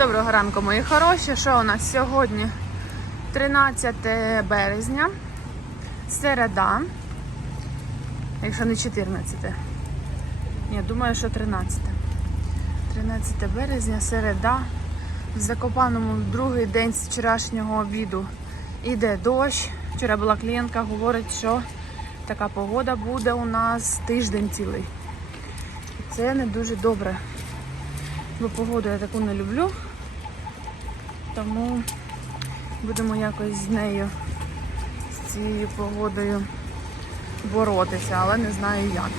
Доброго ранку, мої хороші. Що у нас сьогодні? 13 березня, середа. Якщо не 14. Ні, думаю, що 13. 13 березня, середа. В Закопаному другий день з вчорашнього обіду іде дощ. Вчора була клієнтка, говорить, що така погода буде у нас тиждень цілий. Це не дуже добре. Бо погоду я таку не люблю. Тому будемо якось з нею, з цією погодою боротися, але не знаю як.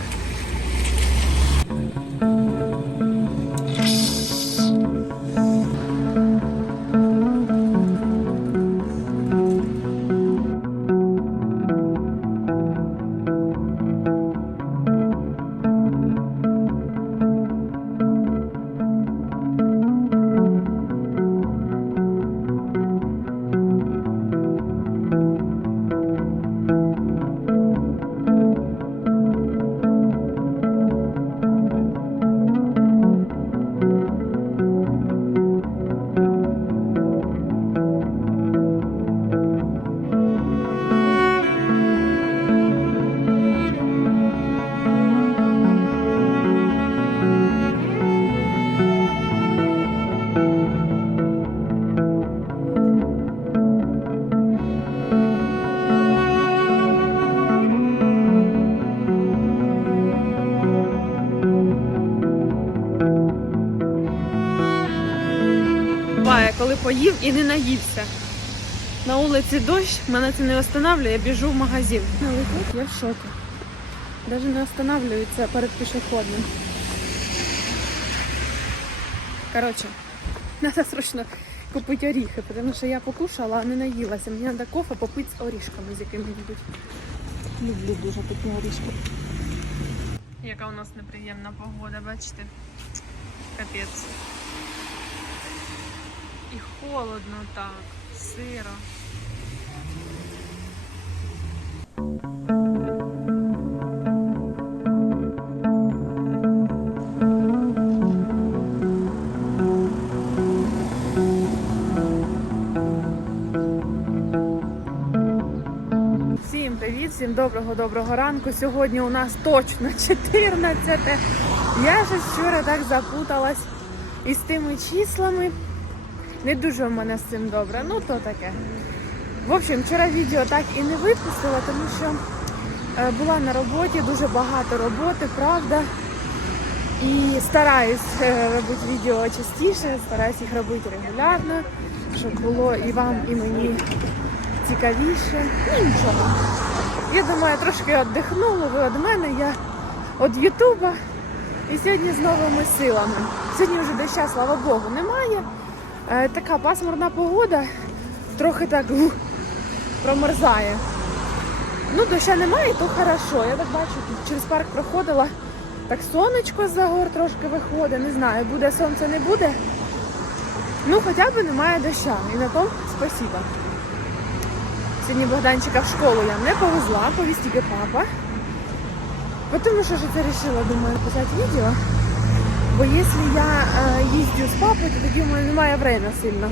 Буває, коли поїв і не наївся. На вулиці дощ, мене це не останавлює, я біжу в магазин. На виход я в шоку. Навіть не останавливається перед пішохідним. Коротше, треба срочно купити оріхи, тому що я покушала, а не наїлася. Мені треба кофе попити з орішками з якими-небудь. Люблю дуже такі орішки. Яка у нас неприємна погода, бачите? Капець. І холодно так, сиро. Всім привіт, всім доброго доброго ранку. Сьогодні у нас точно 14. Я ж вчора так запуталась із тими числами. Не дуже в мене з цим добре, ну то таке. В общем, вчора відео так і не випустила, тому що е, була на роботі, дуже багато роботи, правда. І стараюсь е, робити відео частіше, стараюсь їх робити регулярно, щоб було і вам, і мені цікавіше. Ну нічого. Я думаю, трошки віддихнула ви від мене, я від Ютуба. І сьогодні з новими силами. Сьогодні вже доща, слава Богу, немає. Е, така пасмурна погода, трохи так ух, промерзає. Ну, доща немає, то хорошо. Я так бачу, через парк проходила. Так сонечко з-за гор трошки виходить. Не знаю, буде сонце, не буде. Ну, хоча б немає доща. І на тому спасіба. Сьогодні Богданчика в школу я не повезла, повіз тільки папа. Тому що ж це вирішила, думаю, писати відео. Бо якщо я е, їздю з папою, то тоді в мене немає время сильно.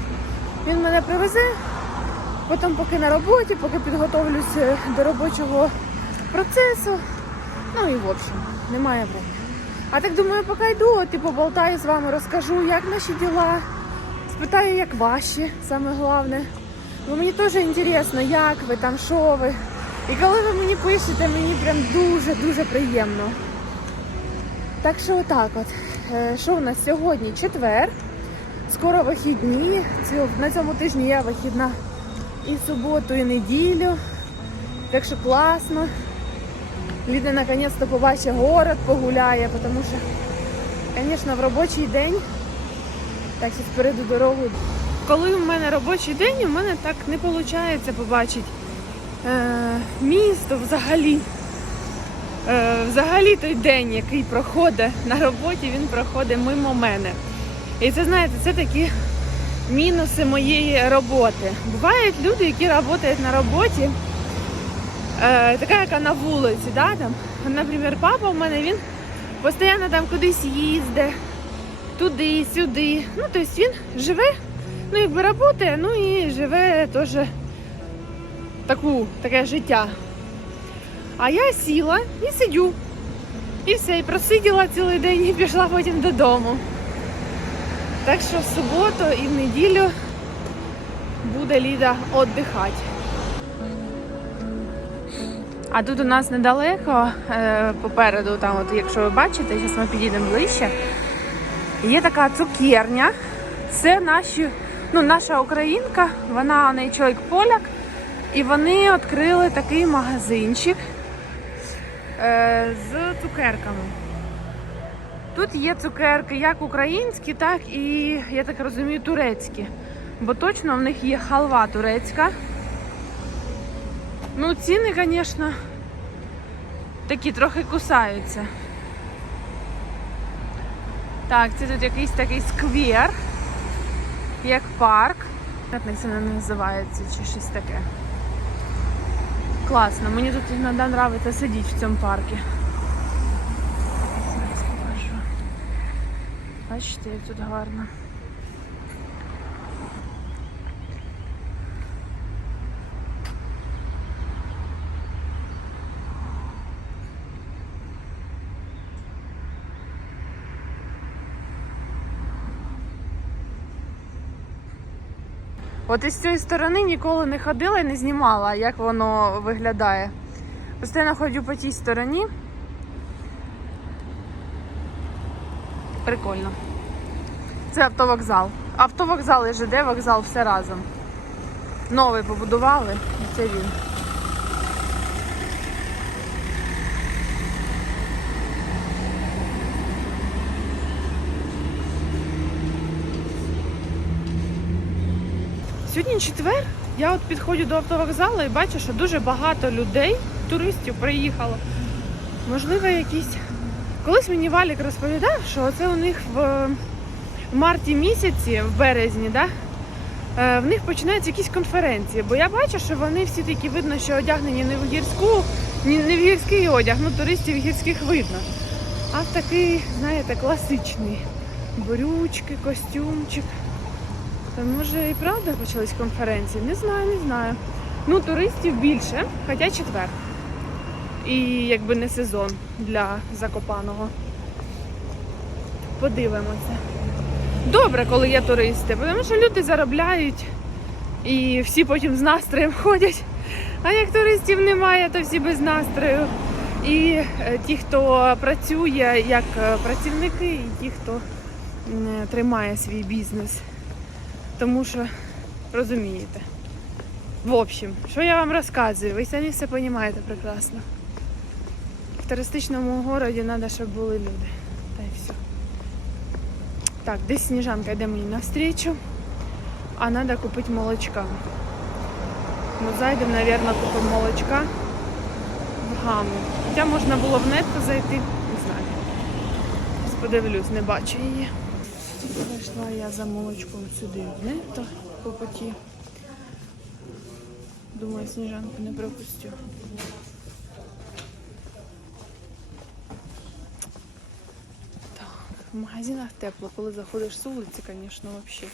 Він мене привезе, потім поки на роботі, поки підготовлюсь е, до робочого процесу. Ну і в общем, немає времени. А так думаю, поки йду, от, і поболтаю з вами, розкажу, як наші діла, спитаю, як ваші, саме головне. Бо мені теж інтересно, як ви там, що ви. І коли ви мені пишете, мені прям дуже-дуже приємно. Так що отак от. Е, Що у нас сьогодні? Четвер. Скоро вихідні. На цьому тижні я вихідна і суботу, і неділю. Так що класно. Ліда наконець-то побачить город, погуляє, тому що, звісно, в робочий день. Так, що спереду дорогу. Коли в мене робочий день, у мене так не виходить побачити е, місто взагалі. Е, взагалі той день, який проходить на роботі, він проходить мимо мене. І це, знаєте, це такі мінуси моєї роботи. Бувають люди, які працюють на роботі, е, така, яка на вулиці, да, там, наприклад, папа в мене він постійно там кудись їздить, туди, сюди. Ну, тобто він живе, ну якби працює, ну і живе теж таку, таке життя. А я сіла і сидю. І все, і просиділа цілий день і пішла потім додому. Так що в суботу і в неділю буде Ліда віддихати. А тут у нас недалеко, е, попереду, там, от, якщо ви бачите, зараз ми підійдемо ближче. Є така цукерня. Це наші, ну, наша українка, вона у неї чоловік поляк. І вони відкрили такий магазинчик з цукерками. Тут є цукерки як українські, так і, я так розумію, турецькі. Бо точно в них є халва турецька. Ну, ціни, звісно, такі трохи кусаються. Так, це тут якийсь такий сквер, як парк. Як це не називається чи щось таке. Класно, мені тут іноді подобається сидіти в. Зараз покажу. Бачите, як тут гарно. От із цієї сторони ніколи не ходила і не знімала, як воно виглядає. Постійно ходжу по тій стороні. Прикольно. Це автовокзал. Автовокзал і ЖД вокзал все разом. Новий побудували, і це він. Сьогодні четвер. Я от підходжу до автовокзалу і бачу, що дуже багато людей, туристів приїхало. Можливо, якісь. Колись мені Валік розповідав, що це у них в марті місяці, в березні, да? е, в них починаються якісь конференції. Бо я бачу, що вони всі такі видно, що одягнені не в гірську, не в гірський одяг, ну туристів гірських видно. А в такий, знаєте, класичний. Брючки, костюмчик. Та може і правда почались конференції? Не знаю, не знаю. Ну, туристів більше, хоча четвер. І якби не сезон для Закопаного. Подивимося. Добре, коли є туристи, тому що люди заробляють і всі потім з настроєм ходять. А як туристів немає, то всі без настрою. І е, ті, хто працює як е, працівники, і ті, хто тримає свій бізнес. Тому що розумієте. В общем, що я вам розказую, ви самі все розумієте прекрасно. В туристичному городі треба, щоб були люди. Та й все. Так, десь сніжанка йде мені навстрічу, а треба купити молочка. Ну, зайдемо, мабуть, купимо молочка в гаму. Хоча можна було в нетто зайти, не знаю. Подивлюсь, не бачу її. Зайшла я за молочком сюди в нетто по поті. Думаю, сніжанку не пропустю. Так, в магазинах тепло, коли заходиш з вулиці, звісно, взагалі.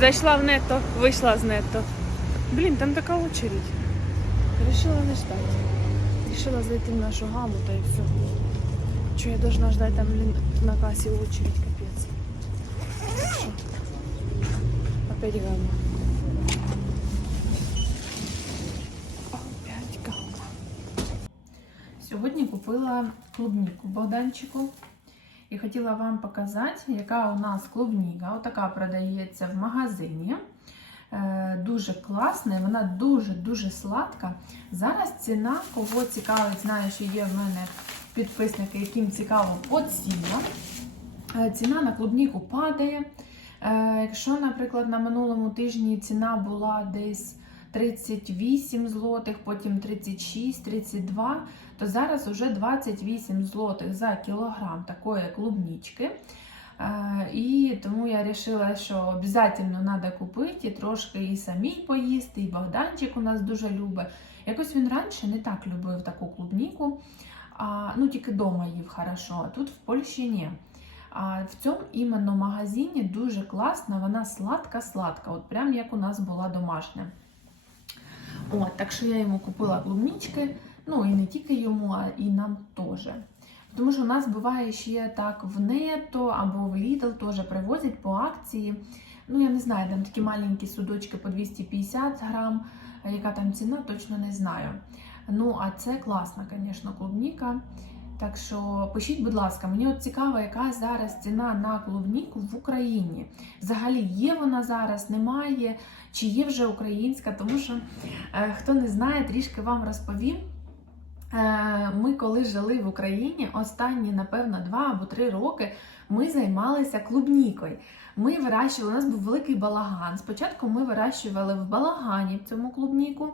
Зайшла в нетто, вийшла з нетто. Блін, там така очередь. Решила не ждать. Решила зайти в нашу гаму, та і все. Че я должна ждать там блін, на касі очередь, капець. Що? Опять гамма. Опять гамма. Сьогодні купила клубніку Богданчику. І хотіла вам показати, яка у нас клубніка. Отака продається в магазині. Е, Дуже класна, вона дуже-дуже сладка. Зараз ціна, кого цікавить, знаю, що є в мене підписники, яким цікаво по цінам. Е, Ціна на клубніку падає. Е, якщо, наприклад, на минулому тижні ціна була десь 38 злотих, потім 36, 32, то зараз уже 28 злотих за кілограм такої клубнічки. Е, І тому я вирішила, що обов'язково треба купити і трошки і самій поїсти, і Богданчик у нас дуже любить. Якось він раніше не так любив таку клубніку, а, ну тільки вдома їв хорошо, а тут в Польщі ні. А в цьому іменно магазині дуже класна, вона сладка-сладка, от прям як у нас була домашня. От, так що я йому купила клубнички, ну і не тільки йому, а і нам теж. Тому що у нас буває ще так в Нето або в Lidl теж привозять по акції. Ну, я не знаю, там такі маленькі судочки по 250 грам, яка там ціна, точно не знаю. Ну, а це класна, звісно, клубніка. Так що пишіть, будь ласка, мені от цікаво, яка зараз ціна на клубніку в Україні. Взагалі, є вона зараз, немає, чи є вже українська, тому що е, хто не знає, трішки вам розповім. Е, Ми, коли жили в Україні, останні, напевно, два або три роки ми займалися клубнікою. Ми вирощували, у нас був великий балаган. Спочатку ми вирощували в балагані в цьому клубніку.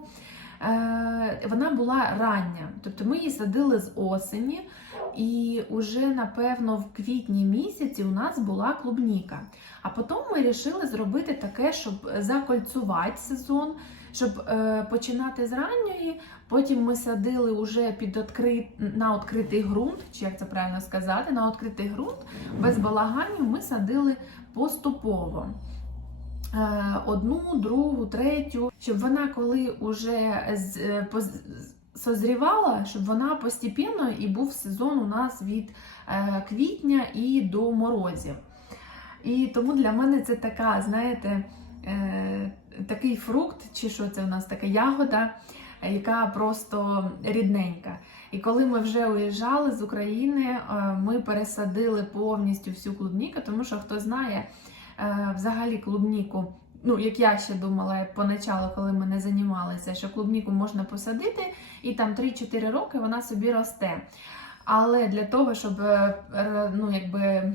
Е, Вона була рання, тобто ми її садили з осені, і вже, напевно, в квітні місяці у нас була клубніка. А потім ми вирішили зробити таке, щоб закольцувати сезон, щоб е, починати з ранньої. Потім ми садили вже під відкрит... на відкритий ґрунт, чи як це правильно сказати, на відкритий ґрунт без балаганів ми садили поступово. Е, Одну, другу, третю, щоб вона, коли вже е, созрівала, щоб вона постепенно і був сезон у нас від е, квітня і до морозів. І тому для мене це така, знаєте, такий фрукт, чи що це у нас така ягода, яка просто рідненька. І коли ми вже уїжджали з України, ми пересадили повністю всю клубніку, тому що хто знає, взагалі клубніку, ну як я ще думала поначалу, коли ми не займалися, що клубніку можна посадити, і там 3-4 роки вона собі росте. Але для того, щоб е, е, ну, якби,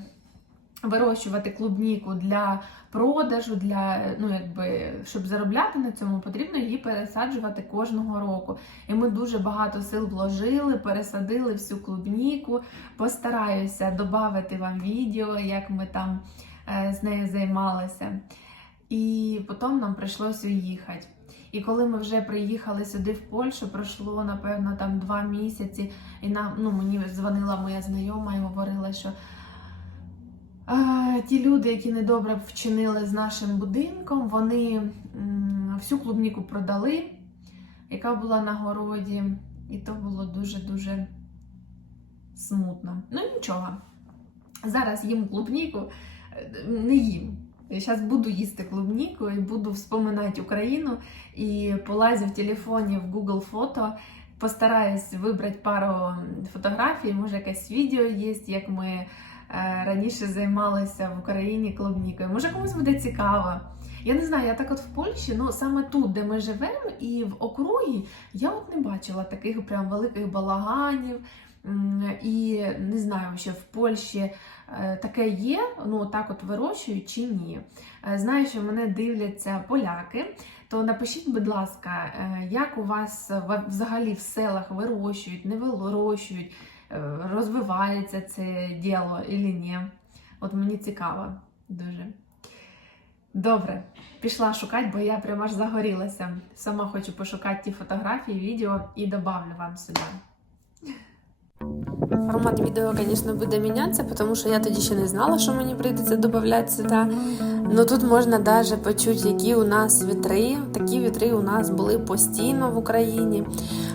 вирощувати клубніку для продажу, для, ну, якби, щоб заробляти на цьому, потрібно її пересаджувати кожного року. І ми дуже багато сил вложили, пересадили всю клубніку. Постараюся додати вам відео, як ми там е, з нею займалися. І потім нам прийшлося уїхати. І коли ми вже приїхали сюди в Польщу, пройшло напевно там два місяці, і нам ну мені дзвонила моя знайома і говорила, що а, ті люди, які недобре вчинили з нашим будинком, вони м, всю клубніку продали, яка була на городі, і то було дуже-дуже смутно. Ну нічого. Зараз їм клубніку, е, не їм. Зараз буду їсти клубніку і буду вспоминати Україну і полазю в телефоні в Google фото. Постараюсь вибрати пару фотографій, може якесь відео є, як ми е, раніше займалися в Україні клубнікою. Може комусь буде цікаво. Я не знаю, я так от в Польщі, ну саме тут, де ми живемо, і в округі, я от не бачила таких прям великих балаганів. І не знаю, ще в Польщі е, таке є, ну так от вирощують чи ні. Е, Знаю, що мене дивляться поляки, то напишіть, будь ласка, е, як у вас взагалі в селах вирощують, не вирощують, розвивається це діло і ні. От мені цікаво дуже. Добре, пішла шукати, бо я прямо аж загорілася. Сама хочу пошукати ті фотографії, відео і добавлю вам сюди. Формат відео, звісно, буде мінятися, тому що я тоді ще не знала, що мені прийдеться додати сюди. Ну тут можна навіть почути, які у нас вітри. Такі вітри у нас були постійно в Україні.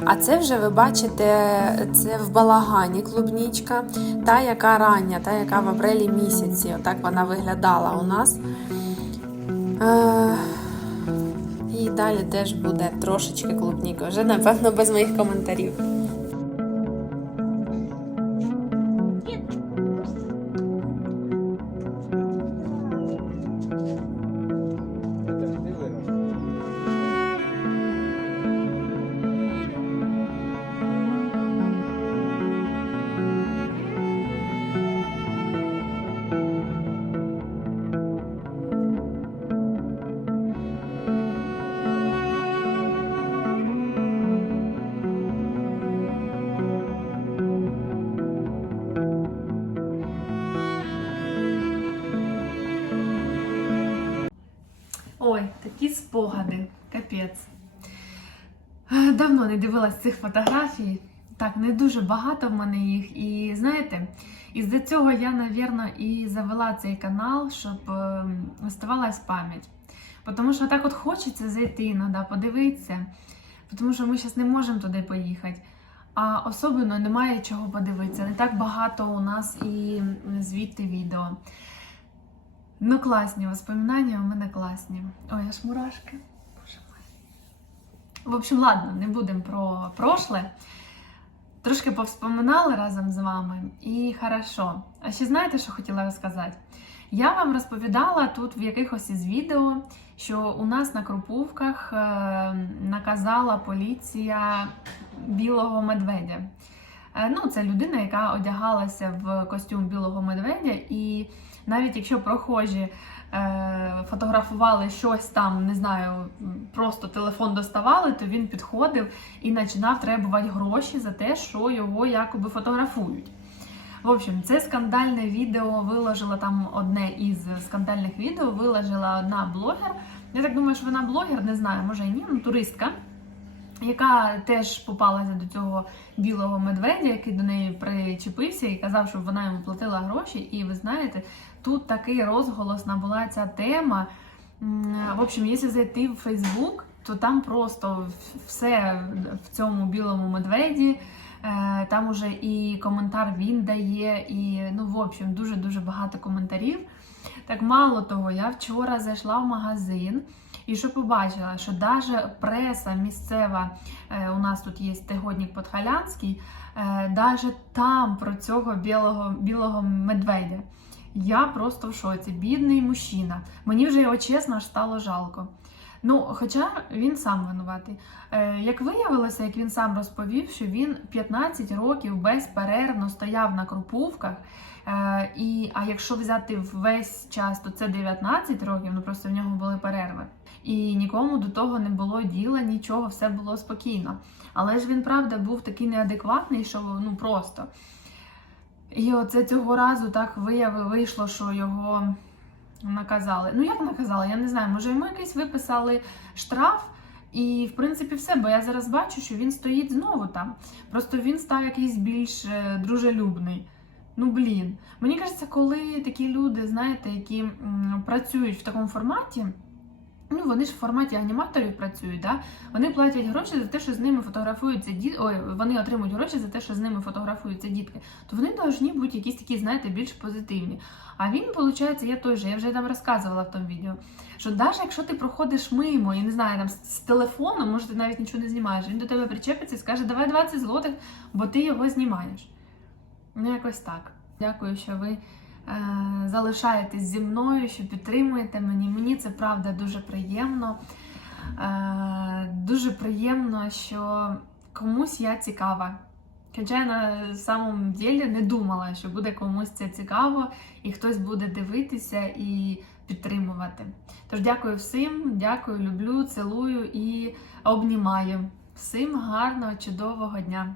А це вже ви бачите, це в балагані клубнічка, та яка рання, та яка в апрелі місяці. Отак вона виглядала у нас. Е, І далі теж буде трошечки клубніка. Вже, напевно, без моїх коментарів. Не дивилась цих фотографій. Так, не дуже багато в мене їх. І знаєте, із-за цього я, напевно, і завела цей канал, щоб е, оставалась пам'ять. Тому що так от хочеться зайти іноді, подивитися, тому що ми зараз не можемо туди поїхати. А особливо немає чого подивитися. Не так багато у нас і звідти відео. Ну, класні воспоминання у мене класні. Ой, аж мурашки. В общем, ладно, не будемо про прошле. Трошки повспоминали разом з вами, і хорошо. А ще знаєте, що хотіла розказати? Я вам розповідала тут в якихось із відео, що у нас на Крупувках е, наказала поліція білого медведя. Е, ну, це людина, яка одягалася в костюм білого медведя, і навіть якщо прохожі фотографували щось там, не знаю, просто телефон доставали, то він підходив і починав требувати гроші за те, що його якоби фотографують. В общем, це скандальне відео виложила там одне із скандальних відео, виложила одна блогер. Я так думаю, що вона блогер, не знаю, може і ні, ну туристка, яка теж попалася до цього білого медведя, який до неї причепився і казав, щоб вона йому платила гроші. І ви знаєте, тут такий розголосна була ця тема. В общем, якщо зайти в Фейсбук, то там просто все в цьому білому медведі. Е, Там уже і коментар він дає, і ну, в общем, дуже-дуже багато коментарів. Так мало того, я вчора зайшла в магазин і що побачила, що навіть преса місцева, е, у нас тут є тигодник Подхалянський, навіть там про цього білого, білого медведя. Я просто в шоці. Бідний мужчина. Мені вже його чесно аж стало жалко. Ну, хоча він сам винуватий. Е, як виявилося, як він сам розповів, що він 15 років безперервно стояв на крупувках. Е, і, а якщо взяти весь час, то це 19 років, ну просто в нього були перерви. І нікому до того не було діла, нічого, все було спокійно. Але ж він, правда, був такий неадекватний, що ну просто. І оце цього разу так вияви, вийшло, що його наказали. Ну, як наказали, я не знаю, може йому якийсь виписали штраф. І, в принципі, все, бо я зараз бачу, що він стоїть знову там. Просто він став якийсь більш е, дружелюбний. Ну, блін. Мені кажеться, коли такі люди, знаєте, які м, працюють в такому форматі, ну вони ж в форматі аніматорів працюють, да? вони платять гроші за те, що з ними фотографуються діти. Ой, вони отримують гроші за те, що з ними фотографуються дітки. То вони повинні бути якісь такі, знаєте, більш позитивні. А він, виходить, я той же, я вже там розказувала в тому відео, що навіть якщо ти проходиш мимо, і не знаю, там з телефоном, може, ти навіть нічого не знімаєш, він до тебе причепиться і скаже, давай 20 злотих, бо ти його знімаєш. Ну, якось так. Дякую, що ви е, залишаєтесь зі мною, що підтримуєте мені. Мені це правда дуже приємно. Е, дуже приємно, що комусь я цікава. Хоча я на самом ділі не думала, що буде комусь це цікаво, і хтось буде дивитися і підтримувати. Тож дякую всім, дякую, люблю, цілую і обнімаю. Всім гарного, чудового дня!